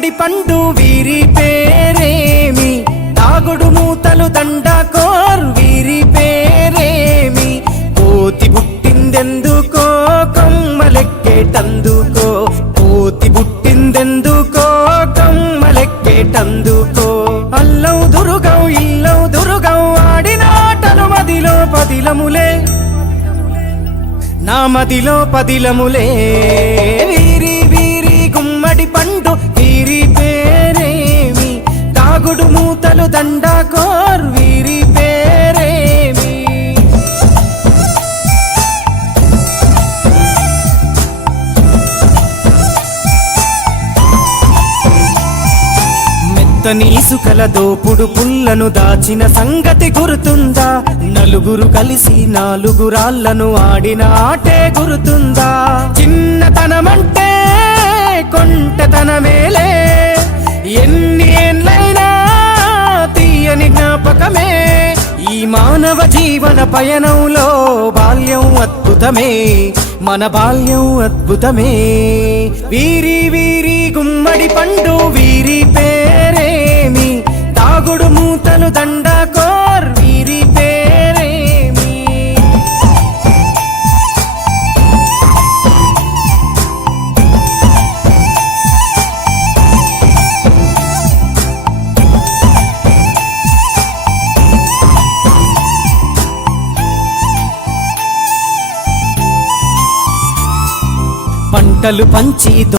గుమ్మడి పండు వీరి పేరేమి, తాగుడు మూతలు దండకోర్ వీరి పేరేమి, కోతి పుట్టిందెందుకో కొమ్మలెక్కేటందుకో, కోతి పుట్టిందెందుకో కొమ్మలెక్కేటందుకో, అల్లం దురుగం ఇల్లం దురుగం ఆడిన ఆటలు మదిలో పదిలములే, నా మదిలో పదిలములే, వీరి వీరి గుమ్మడి పండు వీరి పేరేమి, తాగుడు మూతలు దండకోర్ వీరి పేరేమి. మెత్తని ఇసుకల దోపుడు పుల్లను దాచిన సంగతి గుర్తుందా, నలుగురు కలిసి నాలుగురాళ్లను ఆడిన ఆటే గుర్తుందా, చిన్నతనమంటే కొంటెతనమేలే, ఎన్ని ఏండ్లైనా తీయని జ్ఞాపకమే, ఈ మానవ జీవన పయనంలో బాల్యం అద్భుతమే, మన బాల్యం అద్భుతమే, వీరి వీరి గుమ్మడి పండు వీరి పేరేమి, తాగుడు మూతలు దండకోర్ వీరి పేరేమి. పంటలు పంచి